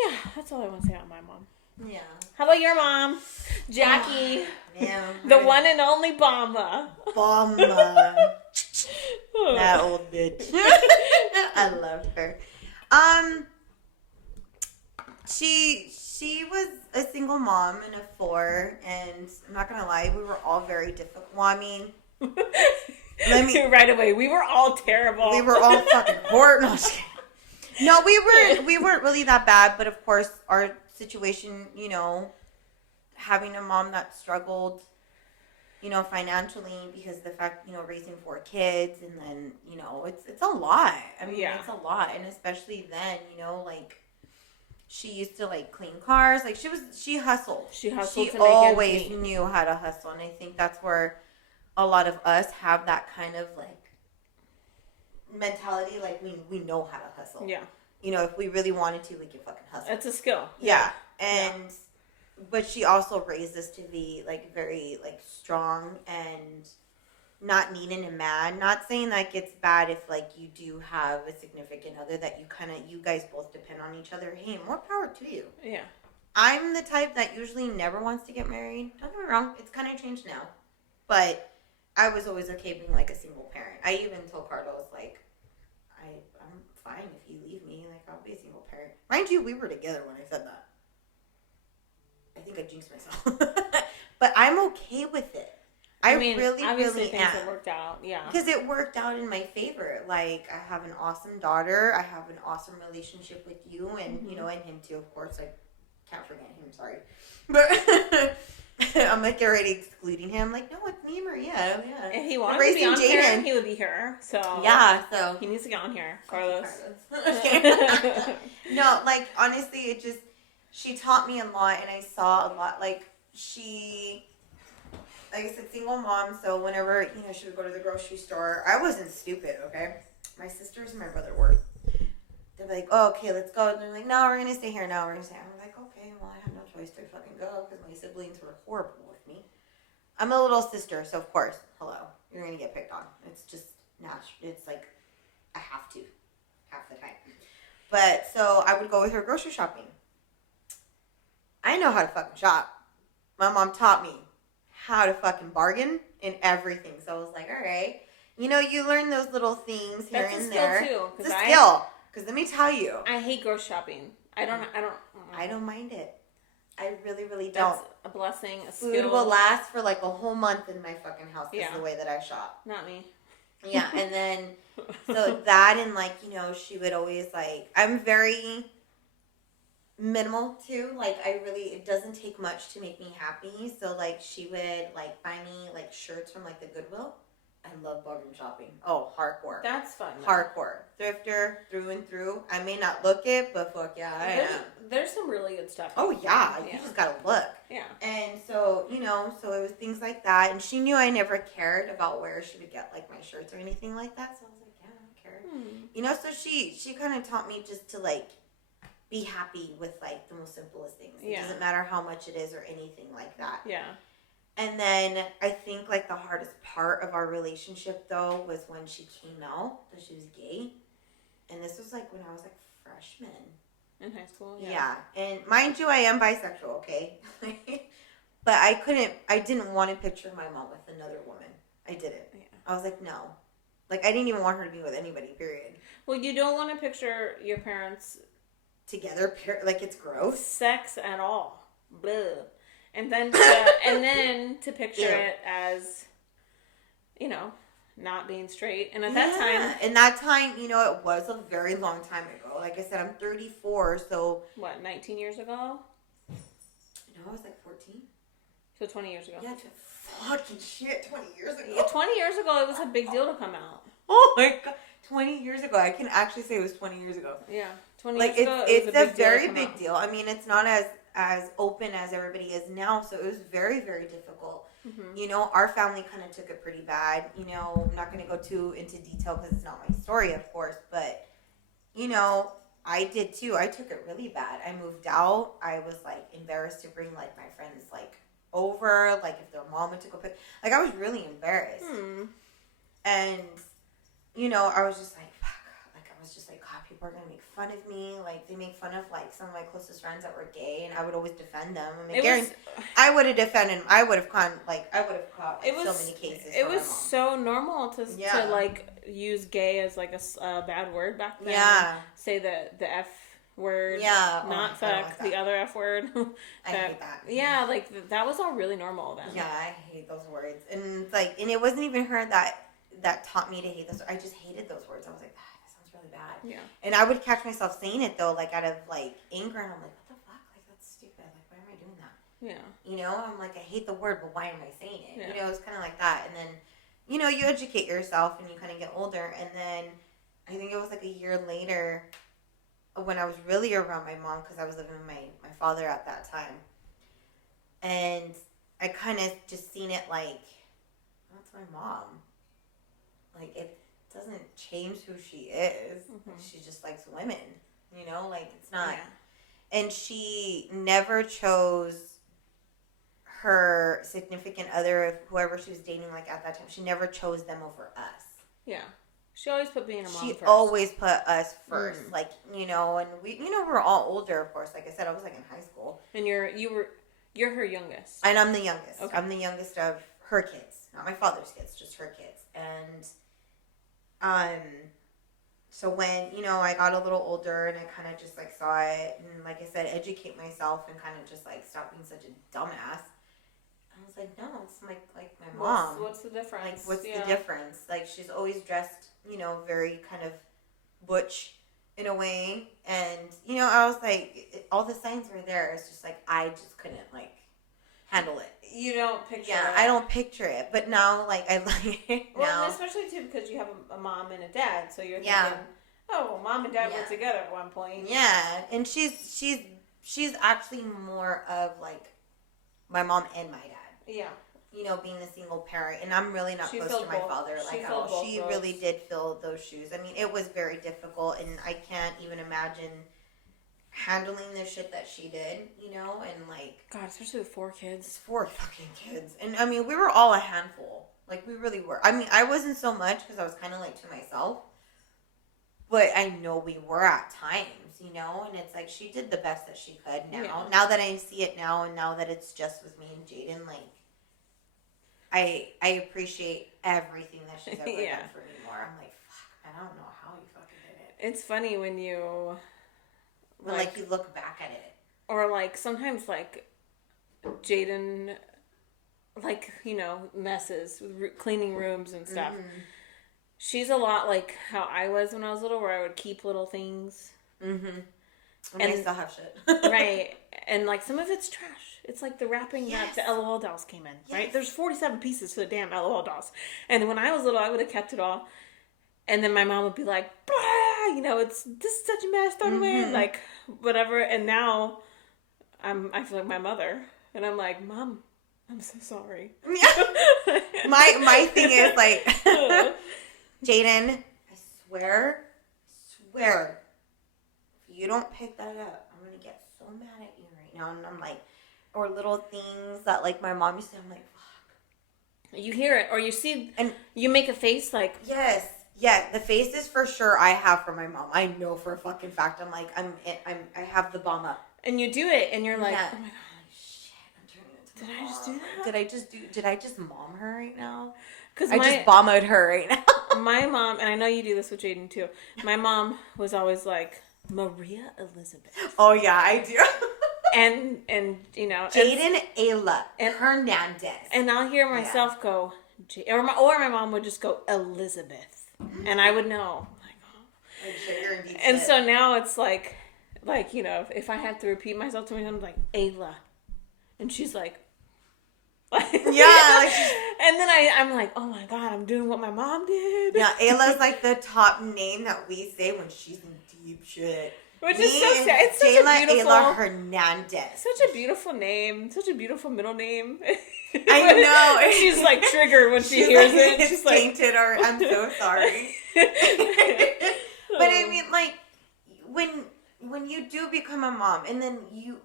yeah, that's all I want to say about my mom. Yeah. How about your mom? Jackie. Yeah. The one and only Bomba. Bomba. That old bitch. I love her. She was a single mom and a 4, and I'm not gonna lie, we were all very difficult. Well, I mean, right away, we were all terrible. We were all fucking horrible. No, we weren't really that bad, but of course, our situation, having a mom that struggled, financially because of the fact, raising 4 kids, and then, it's a lot. I mean, it's a lot, and especially then, she used to clean cars. She hustled. She always knew how to hustle, and I think that's where a lot of us have that kind of mentality. We know how to hustle. Yeah. If we really wanted to, we could fucking hustle. It's a skill. Yeah. And but she also raised us to be very strong and not needing a man. Not saying it's bad if you do have a significant other that you guys both depend on each other. Hey, more power to you. Yeah. I'm the type that usually never wants to get married. Don't get me wrong, it's kind of changed now. But I was always okay being a single parent. I even told Carlos I'm fine if you leave me. I'll be a single parent. Mind you, we were together when I said that. I think I jinxed myself. But I'm okay with it. I really am. Things have worked out, yeah. Because it worked out in my favor. I have an awesome daughter. I have an awesome relationship with you, and and him too, of course. I can't forget him. Sorry, but I'm already excluding him. No, it's me, Maria. Yeah. If he wanted to be on here, he would be here. So yeah, so he needs to get on here, Carlos. No, honestly, it just she taught me a lot, and I saw a lot. She. Like I said, single mom, so whenever, she would go to the grocery store, I wasn't stupid, okay? My sisters and my brother were. They're like, oh, okay, let's go. And they're like, no, we're going to stay here. No, we're going to stay here. I'm like, okay, well, I have no choice to fucking go because my siblings were horrible with me. I'm a little sister, so of course, hello, you're going to get picked on. It's just natural. It's I have to, half the time. But, so I would go with her grocery shopping. I know how to fucking shop. My mom taught me how to fucking bargain and everything. So I was like, all right. You learn those little things here and there. That's a skill, too. It's a skill. Because let me tell you. I hate grocery shopping. I don't mind it. I really, really don't. That's a blessing, a Food skill. will last for like a whole month in my fucking house because Yeah. of the way that I shop. Not me. Yeah, and then, so that and like, you know, she would always like, I'm very minimal too. Like, it doesn't take much to make me happy. So like, she would like buy me like shirts from like the Goodwill. I love bargain shopping. Oh, hardcore. That's fun. Hardcore. Thrifter through and through. I may not look it, but fuck yeah, I am. There's some really good stuff. Oh yeah, you just gotta look. Yeah. And so, you know, so it was things like that. And she knew I never cared about where she would get like my shirts or anything like that. So I was like, yeah, I don't care. You know, so she kind of taught me just to like be happy with like the most simplest things. It doesn't matter how much it is or anything like that. Yeah. And then I think like the hardest part of our relationship though was when she came out that she was gay. And this was like when I was like freshman. In high school? Yeah. And mind you, I am bisexual, okay? But I didn't want to picture my mom with another woman. I didn't. Yeah. I was like, no. Like, I didn't even want her to be with anybody, period. Well, you don't want to picture your parents together, like it's gross. Sex at all. Blah. And then to picture it as, you know, not being straight. And at that time, you know, it was a very long time ago. Like I said, I'm 34, so... What, 19 years ago? No, I was like 14. So 20 years ago. Yeah, fucking shit, 20 years ago. 20 years ago, it was a big deal to come out. Oh my God. 20 years ago. I can actually say it was 20 years ago. Yeah. 20 years ago, it's a very big deal. I mean, it's not as open as everybody is now, so it was very, very difficult. Mm-hmm. You know, our family kind of took it pretty bad. You know, I'm not going to go too into detail because it's not my story, of course, but, you know, I did too. I took it really bad. I moved out. I was, like, embarrassed to bring, like, my friends, like, over, like, if their mom would to go pick. Like, I was really embarrassed. And, you know, I was just like, fuck. Like, I was just like, God, people are going to make fun of me. Like, they make fun of, like, some of my closest friends that were gay, and I would always defend them. I mean, I would have defended them. I would have caught, like, so many cases. It was so normal to like, use gay as, like, a bad word back then. Yeah. Say the F word. Yeah. Not fuck, the other F word. I hate that. Yeah, like, that was all really normal then. Yeah, I hate those words. And, like, and it wasn't even her that taught me to hate those. I just hated those words. I was like, that sounds really bad. Yeah. And I would catch myself saying it though, like out of like anger, and I'm like, what the fuck? Like that's stupid. Like why am I doing that? Yeah. You know, I'm like, I hate the word, but why am I saying it? Yeah. You know, it's kind of like that. And then, you know, you educate yourself and you kind of get older. And then I think it was like a year later when I was really around my mom because I was living with my father at that time. And I kind of just seen it like, oh, that's my mom. Like, it doesn't change who she is. Mm-hmm. She just likes women, you know? Like, it's not. Yeah. And she never chose her significant other, whoever she was dating, like, at that time. She never chose them over us. Yeah. She always put being a mom first. She always put us first. Mm. Like, you know, and we're all older, of course. Like I said, I was, like, in high school. And you're her youngest. And I'm the youngest. Okay. I'm the youngest of her kids. Not my father's kids, just her kids. And... so when, you know, I got a little older and I kind of just, like, saw it and, like I said, educate myself and kind of just, like, stop being such a dumbass, I was like, no, it's, like my mom. What's the difference? Like, what's the difference? Like, she's always dressed, you know, very kind of butch in a way. And, you know, I was like, all the signs were there. It's just, like, I just couldn't, like, handle it. You don't picture it. Yeah, I don't picture it. But now, like, I like it now. Well, especially, too, because you have a mom and a dad. So you're thinking, oh, well, mom and dad were together at one point. Yeah, and she's actually more of, like, my mom and my dad. Yeah. You know, being a single parent. And I'm really not close to my father like at all. She really did fill those shoes. I mean, it was very difficult. And I can't even imagine handling the shit that she did, you know, and like... God, especially with 4 kids. 4 fucking kids. And, I mean, we were all a handful. Like, we really were. I mean, I wasn't so much because I was kind of, like, to myself. But I know we were at times, you know, and it's like she did the best that she could now. Yeah. Now that I see it now and now that it's just with me and Jaden, like, I appreciate everything that she's ever done for me more. I'm like, fuck, I don't know how you fucking did it. It's funny when you... When, like, you look back at it. or like sometimes like Jaden, like, you know, messes with cleaning rooms and stuff. Mm-hmm. She's a lot like how I was when I was little, where I would keep little things. Mm-hmm. And I still have shit. Right. And like some of it's trash. It's like the wrapping that the LOL dolls came in, right? There's 47 pieces for the damn LOL dolls. And when I was little, I would have kept it all. And then my mom would be like, blah, you know, this is such a mess, throw it away, like whatever. And now I feel like my mother, and I'm like, Mom, I'm so sorry. my thing is like, Jaden, I swear, if you don't pick that up, I'm gonna get so mad at you right now. And I'm like, or little things that like my mom used to, I'm like, fuck. You hear it, or you see, and you make a face like, yes. Yeah, the faces for sure I have for my mom. I know for a fucking fact. I'm like, I have the bomb up. And you do it, and you're like, oh my god, shit, I'm turning into Did I just do that? Did I just mom her right now? Because I just bombed her right now. My mom, and I know you do this with Jaden too. My mom was always like, Maria Elizabeth. Oh yeah, I do. and you know, Jaden Ayla and Hernandez. And I'll hear myself go, or my mom would just go Elizabeth. And I would know, like, and so now it's like, you know, if I have to repeat myself to myself, I'm like, Ayla. And she's like, yeah. And then I'm like, oh my God, I'm doing what my mom did. Yeah, Ayla's like the top name that we say when she's in deep shit. Which is so sad. It's such a beautiful... Ayla Hernandez. Such a beautiful name. Such a beautiful middle name. I know. And she's like triggered when she hears like, it. She's tainted or I'm so sorry. But I mean, like, when you do become a mom, and then you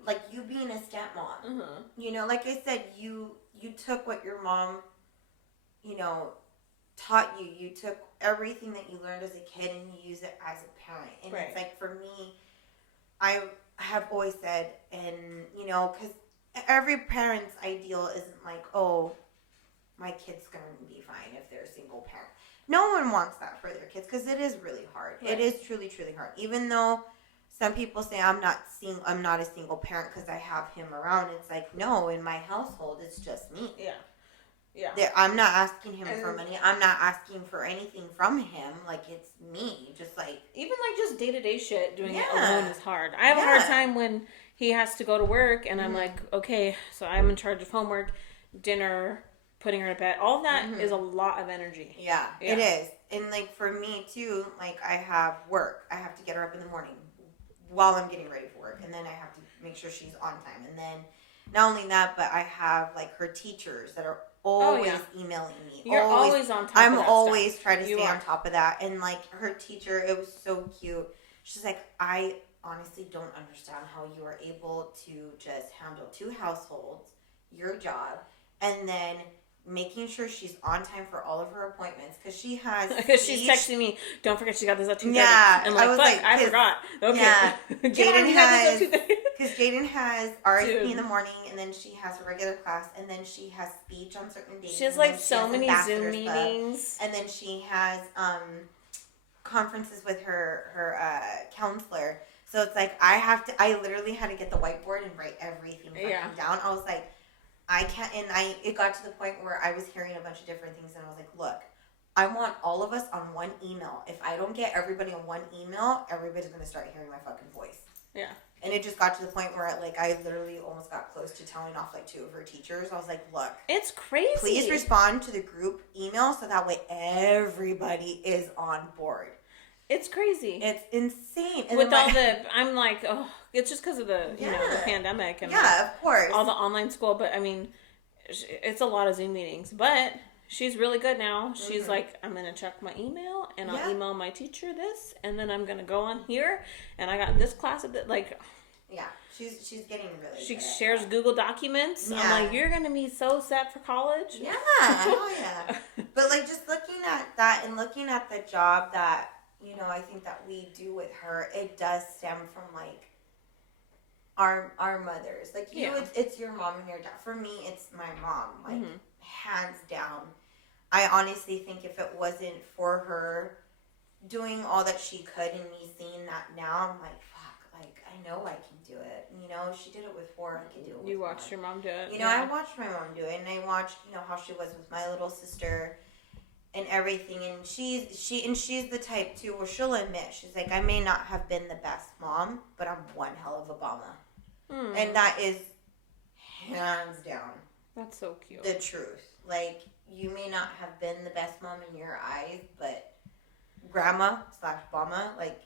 being a stepmom, you know, like I said, you took what your mom, you know, taught you. You took everything that you learned as a kid and you use it as a parent. And it's like, for me, I have always said, and, you know, because every parent's ideal isn't like, oh, my kid's going to be fine if they're a single parent. No one wants that for their kids because it is really hard. Right. It is truly, truly hard. Even though some people say I'm not a single parent because I have him around. It's like, no, in my household, it's just me. Yeah. Yeah. I'm not asking him for money. I'm not asking for anything from him. Like, it's me. Just like... Even like just day-to-day shit, doing it alone is hard. I have a hard time when he has to go to work and I'm like, okay, so I'm in charge of homework, dinner, putting her to bed. All that is a lot of energy. Yeah, it is. And like for me too, like I have work. I have to get her up in the morning while I'm getting ready for work. And then I have to make sure she's on time. And then not only that, but I have like her teachers that are always emailing me. You're always on top I'm of that always stuff. trying to stay on top of that. And like her teacher, it was so cute. She's like, I honestly don't understand how you are able to just handle 2 households, your job, and then making sure she's on time for all of her appointments because she has because she's texting me, don't forget she got this at 2:30. Yeah, and like, fuck, I forgot. Okay. Yeah, Jaden has, because Jaden has RSP in the morning, and then she has a regular class, and then she has speech on certain days. She has like so many Zoom meetings, and then she has conferences with her counselor. So it's like I literally had to get the whiteboard and write everything down. I was like, I can't, and it got to the point where I was hearing a bunch of different things, and I was like, look, I want all of us on one email. If I don't get everybody on one email, everybody's going to start hearing my fucking voice. Yeah. And it just got to the point where, like, I literally almost got close to telling off, like, 2 of her teachers. I was like, look. It's crazy. Please respond to the group email so that way everybody is on board. It's crazy. It's insane. And with all I'm like, oh, it's just because of the, you know, the pandemic. And of course. All the online school. But, I mean, it's a lot of Zoom meetings. But she's really good now. She's like, I'm going to check my email, and I'll email my teacher this, and then I'm going to go on here, and I got this class at the, like... Yeah, she's getting really She good shares Google Documents. Yeah. I'm like, you're going to be so set for college. Yeah, oh yeah. But, like, just looking at that and looking at the job that, you know, I think that we do with her, it does stem from, like, our mothers. Like, you, it's your mom and your dad. For me, it's my mom, like, hands down. I honestly think if it wasn't for her doing all that she could and me seeing that now, I'm like, fuck, like, I I know I can do it. You know, she did it with 4. I can do it with You watched 1. your mom do it. You know, I watched my mom do it, and I watched, you know, how she was with my little sister and everything. And she's the type too where she'll admit, she's like, I may not have been the best mom, but I'm one hell of a mama. And that is hands down. That's so cute. The truth. Like, you may not have been the best mom in your eyes, but grandma / mama, like,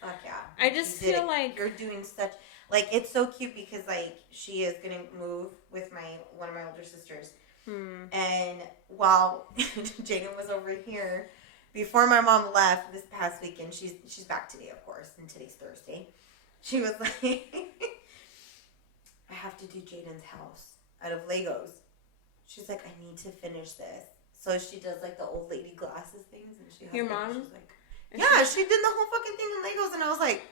fuck yeah. I just feel like you're doing such, like, it's so cute because, like, she is gonna move with one of my older sisters. And while Jaden was over here, before my mom left this past weekend, she's back today, of course, and today's Thursday. She was like, I have to do Jaden's house out of Legos. She's like, I need to finish this. So she does, like, the old lady glasses things. And she has, your like, mom? she's like, yeah, she did the whole fucking thing in Legos. And I was like,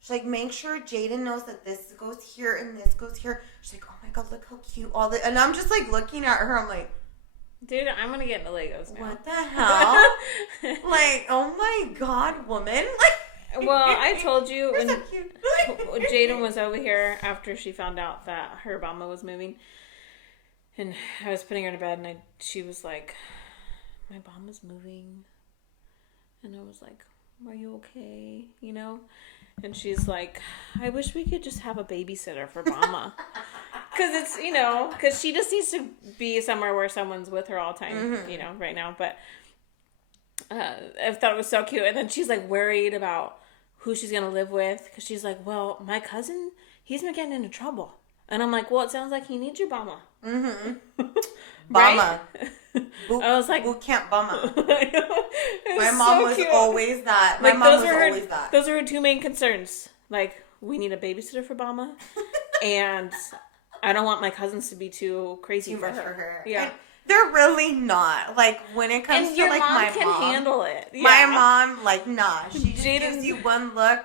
she's like, make sure Jaden knows that this goes here and this goes here. She's like, oh my God, look how cute all this. And I'm just, like, looking at her. I'm like, dude, I'm going to get into Legos now. What the hell? Like, oh my God, woman. Like, well, I told you you're when so cute. Jaden was over here after she found out that her mama was moving. And I was putting her to bed, and she was like, my mama's moving. And I was like, are you okay? You know? And she's like, I wish we could just have a babysitter for mama. Because it's, you know, because she just needs to be somewhere where someone's with her all the time, you know, right now. But I thought it was so cute. And then she's like worried about who she's going to live with. Because she's like, well, my cousin, he's been getting into trouble. And I'm like, well, it sounds like he needs your mama. Bama. I was like, boot camp bama. My mom was always that. My mom was always that. Those are her 2 main concerns. Like, we need a babysitter for Bama, and I don't want my cousins to be too crazy too for much her. for her. Yeah. And they're really not. Like, when it comes and to, like, my can mom. handle it. Yeah. My mom, like, nah. She just gives you one look,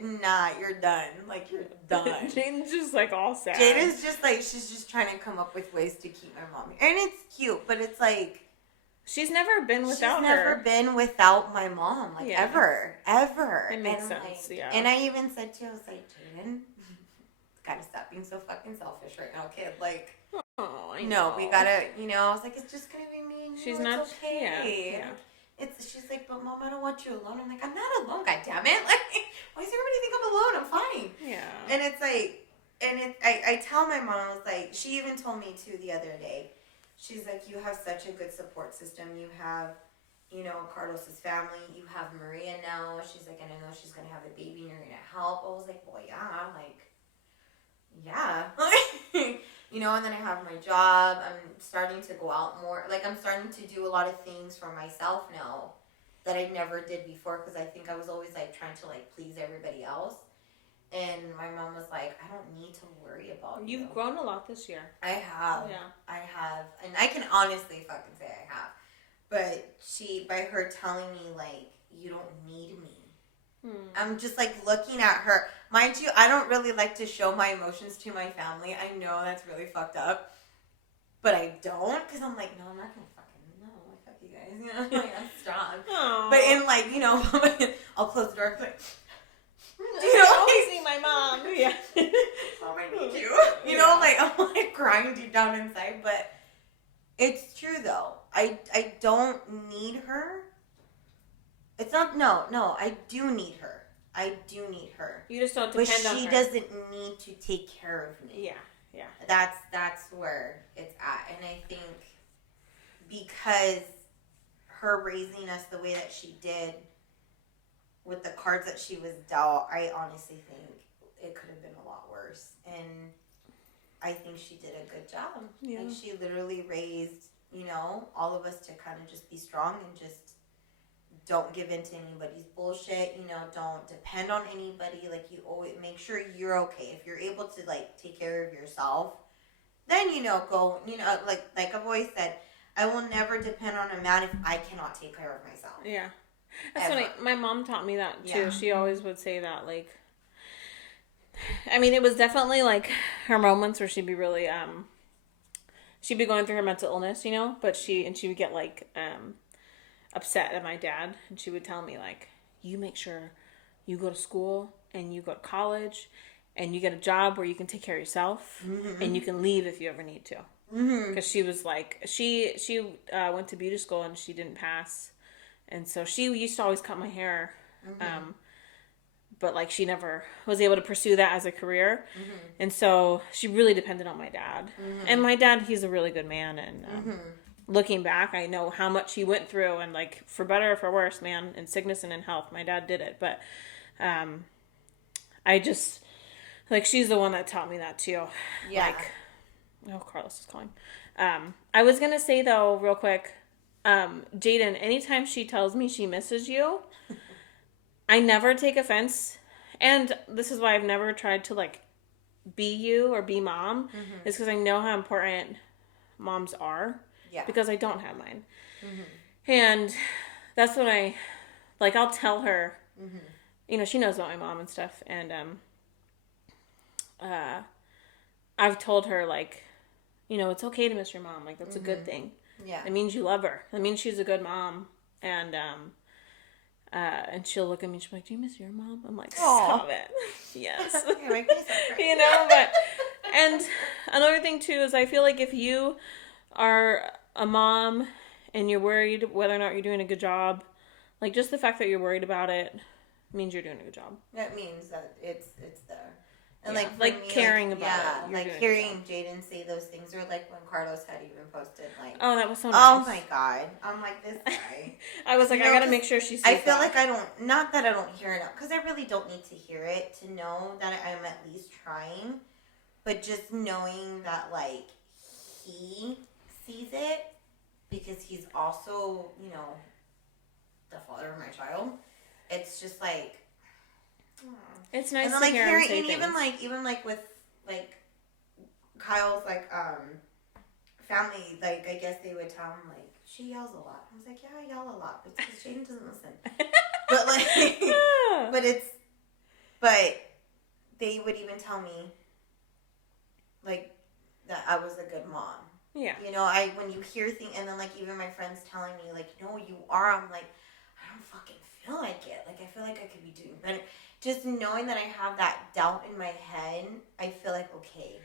nah, you're done. Like, you're done. Jaden's just, like, all sad. Jaden's just, like, she's just trying to come up with ways to keep my mom. And it's cute, but it's, like... She's never been without her. She's never been without my mom. Like, ever. It makes sense, like, yeah. And I even said to her, I was like, Jaden, gotta stop being so fucking selfish right now, kid. Like... Oh, I know. No, we gotta, you know, I was like, it's just gonna be me and you. She's it's not, okay. yeah. She's like, but Mom, I don't want you alone. I'm like, I'm not alone, goddammit. Like, why does everybody think I'm alone? I'm fine. Yeah. And it's like, I tell my mom, I was like, she even told me too the other day, she's like, you have such a good support system. You have, you know, Carlos's family. You have Maria now. She's like, and I know she's gonna have a baby and you're gonna help. I was like, well, yeah, like, yeah. You know, and then I have my job. I'm starting to go out more. Like, I'm starting to do a lot of things for myself now that I never did before because I think I was always, like, trying to, like, please everybody else. And my mom was like, I don't need to worry about you. You've grown a lot this year. I have. Yeah. I have. And I can honestly fucking say I have. But by her telling me, like, you don't need me. I'm just, like, looking at her. Mind you, I don't really like to show my emotions to my family. I know that's really fucked up. But I don't, because I'm like, no, I'm not going to fucking, no, fuck you guys. You know, like, I'm strong. Aww. But in, like, you know, I'll close the door, like, you know, I see my mom. Yeah. Mom, I need you. You know, like, I'm, like, crying deep down inside. But it's true, though. I don't need her. It's not, no, I do need her. I do need her. You just don't depend on her. But she doesn't need to take care of me. Yeah. That's where it's at. And I think because her raising us the way that she did with the cards that she was dealt, I honestly think it could have been a lot worse. And I think she did a good job. Yeah. Like, she literally raised, you know, all of us to kind of just be strong and just don't give in to anybody's bullshit, you know, don't depend on anybody. Like, you always make sure you're okay. If you're able to, like, take care of yourself, then, you know, go, you know, like I've always said, I will never depend on a man if I cannot take care of myself. Yeah. That's funny. My mom taught me that, too. Yeah. She always would say that, like, I mean, it was definitely, like, her moments where she'd be really, she'd be going through her mental illness, you know, but she would get, like, upset at my dad, and she would tell me, like, you make sure you go to school and you go to college and you get a job where you can take care of yourself and you can leave if you ever need to. Because she was like, she went to beauty school and she didn't pass. And so she used to always cut my hair. But like she never was able to pursue that as a career. And so she really depended on my dad. And my dad, he's a really good man. And looking back, I know how much he went through, and like for better or for worse, man, in sickness and in health, my dad did it. But I just, like, she's the one that taught me that too. Yeah. Like, oh, Carlos is calling. I was going to say though, real quick, Jaden, anytime she tells me she misses you, I never take offense. And this is why I've never tried to like be you or be mom, is because I know how important moms are. Yeah. Because I don't have mine. And that's when I'll tell her, you know, she knows about my mom and stuff. And I've told her, like, you know, it's okay to miss your mom. Like, that's a good thing. Yeah. It means you love her. It means she's a good mom. And she'll look at me and she'll be like, do you miss your mom? I'm like, stop it. Yes. You know, but, and another thing too is I feel like if you are a mom and you're worried whether or not you're doing a good job, like just the fact that you're worried about it means you're doing a good job. That means that it's there. And like me, caring about it. Like hearing Jaden say those things, or like when Carlos had even posted, like, oh, that was so nice. Oh my God, I'm like, this guy. I was like, I gotta make sure she sees I feel that. like I don't, not that I don't hear it, because I really don't need to hear it to know that I'm at least trying, but just knowing that like he sees it, because he's also, you know, the father of my child. It's just like, it's nice and then, to like, hear him say and things. even with like Kyle's like family, like I guess they would tell him like she yells a lot. I was like, yeah, I yell a lot, but because Jaden doesn't listen. But like, but they would even tell me like that I was a good mom. Yeah. You know, when you hear things, and then like even my friends telling me like, no, you are. I'm like, I don't fucking feel like it. Like I feel like I could be doing better. Just knowing that I have that doubt in my head, I feel like, okay.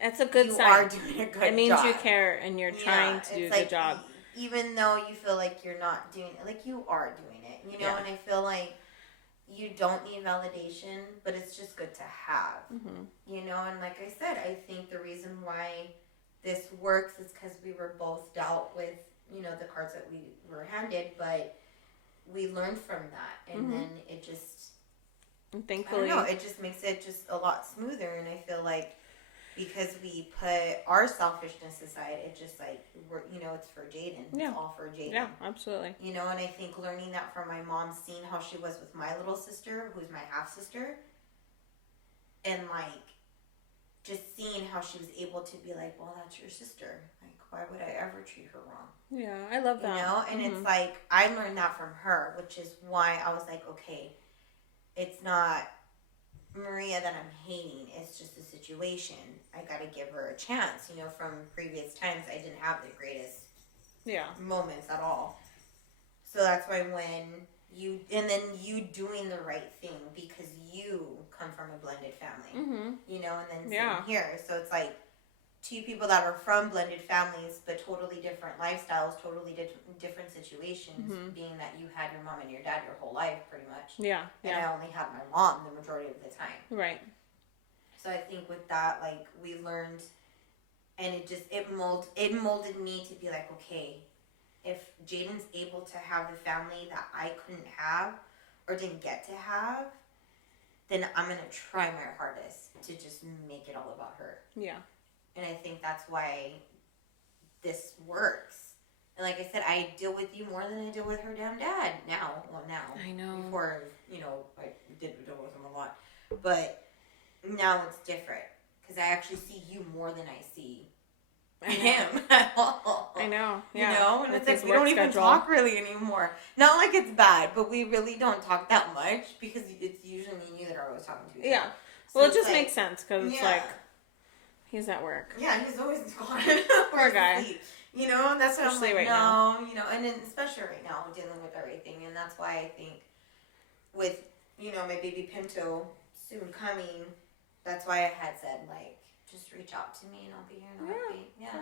That's a good sign. You are doing a good job. It means you care and you're trying to do a good job. Even though you feel like you're not doing it, like you are doing it, you know? Yeah. And I feel like you don't need validation, but it's just good to have, you know? And like I said, I think the reason why this works is because we were both dealt with, you know, the cards that we were handed, but we learned from that. And then it just... And thankfully, I don't know, it just makes it just a lot smoother, and I feel like because we put our selfishness aside, it just like you know, it's for Jaden. Yeah. It's all for Jaden. Yeah, absolutely. You know, and I think learning that from my mom, seeing how she was with my little sister, who's my half sister, and like just seeing how she was able to be like, well, that's your sister. Like, why would I ever treat her wrong? Yeah, I love that. You know, and it's like I learned that from her, which is why I was like, okay. It's not Maria that I'm hating. It's just a situation. I got to give her a chance. You know, from previous times, I didn't have the greatest moments at all. So that's why when you doing the right thing because you come from a blended family, you know, and then same here. So it's like two people that are from blended families, but totally different lifestyles, totally different situations, being that you had your mom and your dad your whole life, pretty much. Yeah. And I only had my mom the majority of the time. Right. So I think with that, like, we learned, and it molded me to be like, okay, if Jaden's able to have the family that I couldn't have or didn't get to have, then I'm going to try my hardest to just make it all about her. Yeah. And I think that's why this works. And like I said, I deal with you more than I deal with her damn dad now. Well, now. I know. Before, you know, I did deal with him a lot. But now it's different. Because I actually see you more than I see him at all. I know. Yeah. You know? And it's like we don't even talk really anymore. Not like it's bad, but we really don't talk that much. Because it's usually me and you that are always talking to each other. Yeah. So well, it just makes sense. Because it's like... He's at work. Yeah, he's always gone. Poor guy. You know, that's what especially I'm like, right now. You know, and then especially right now, dealing with everything. And that's why I think with my baby Pinto soon coming. That's why I had said, like, just reach out to me and I'll be here in a heartbeat. Yeah.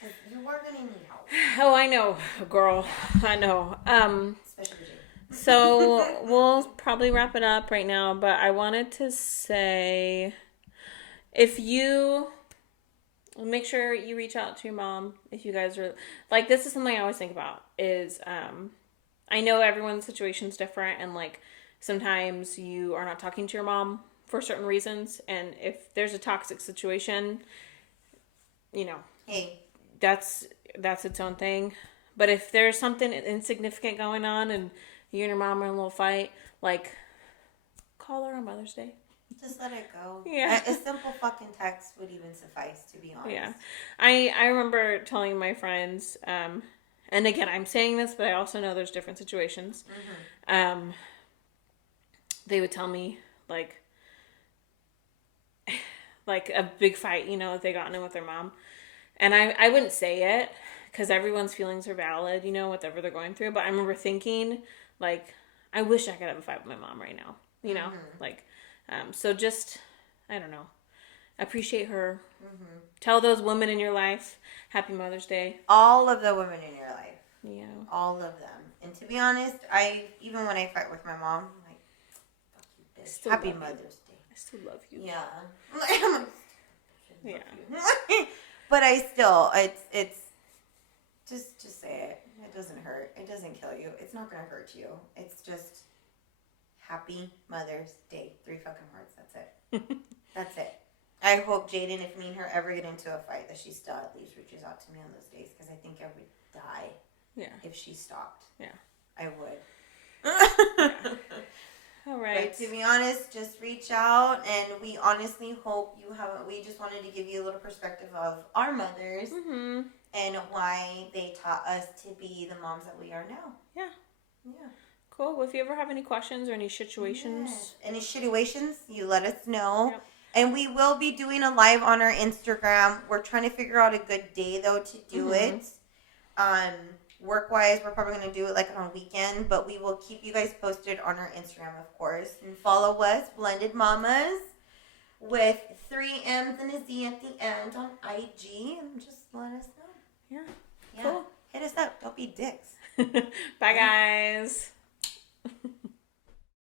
Because you are going to need help. Oh, I know, girl. I know. Especially Jane. So we'll probably wrap it up right now, but I wanted to say, if you make sure you reach out to your mom if you guys are like, this is something I always think about is I know everyone's situation is different, and like sometimes you are not talking to your mom for certain reasons, and if there's a toxic situation, Hey, that's its own thing. But if there's something insignificant going on and you and your mom are in a little fight, like, call her on Mother's Day. just let it go. Yeah. A simple fucking text would even suffice, to be honest. Yeah. I remember telling my friends, and again, I'm saying this, but I also know there's different situations. Mm-hmm. They would tell me, like a big fight, if they got in with their mom. And I wouldn't say it, because everyone's feelings are valid, whatever they're going through. But I remember thinking, like, I wish I could have a fight with my mom right now, Mm-hmm. So just, I don't know, appreciate her. Mm-hmm. Tell those women in your life, Happy Mother's Day. All of the women in your life. Yeah. All of them. And to be honest, even when I fight with my mom, I'm like, fuck you, bitch. Happy Mother's Day. I still love you. Yeah. Yeah. But I still, it's just say it. It doesn't hurt. It doesn't kill you. It's not going to hurt you. It's just Happy Mother's Day. 3 fucking words. That's it. That's it. I hope Jaden, if me and her ever get into a fight, that she still at least reaches out to me on those days, because I think I would die. Yeah. If she stopped. Yeah. I would. Yeah. All right. But to be honest, just reach out, and we honestly hope you haven't. We just wanted to give you a little perspective of our mothers, mm-hmm. and why they taught us to be the moms that we are now. Yeah. Yeah. Cool. Well, if you ever have any questions or any situations, you let us know. Yep. And we will be doing a live on our Instagram. We're trying to figure out a good day though to do mm-hmm. it. Work-wise, we're probably going to do it like on a weekend, but we will keep you guys posted on our Instagram, of course. And follow us, Blended Mommas, with 3 M's and a Z at the end on IG, and just let us know. Yeah. Cool. Hit us up. Don't be dicks. Bye, guys.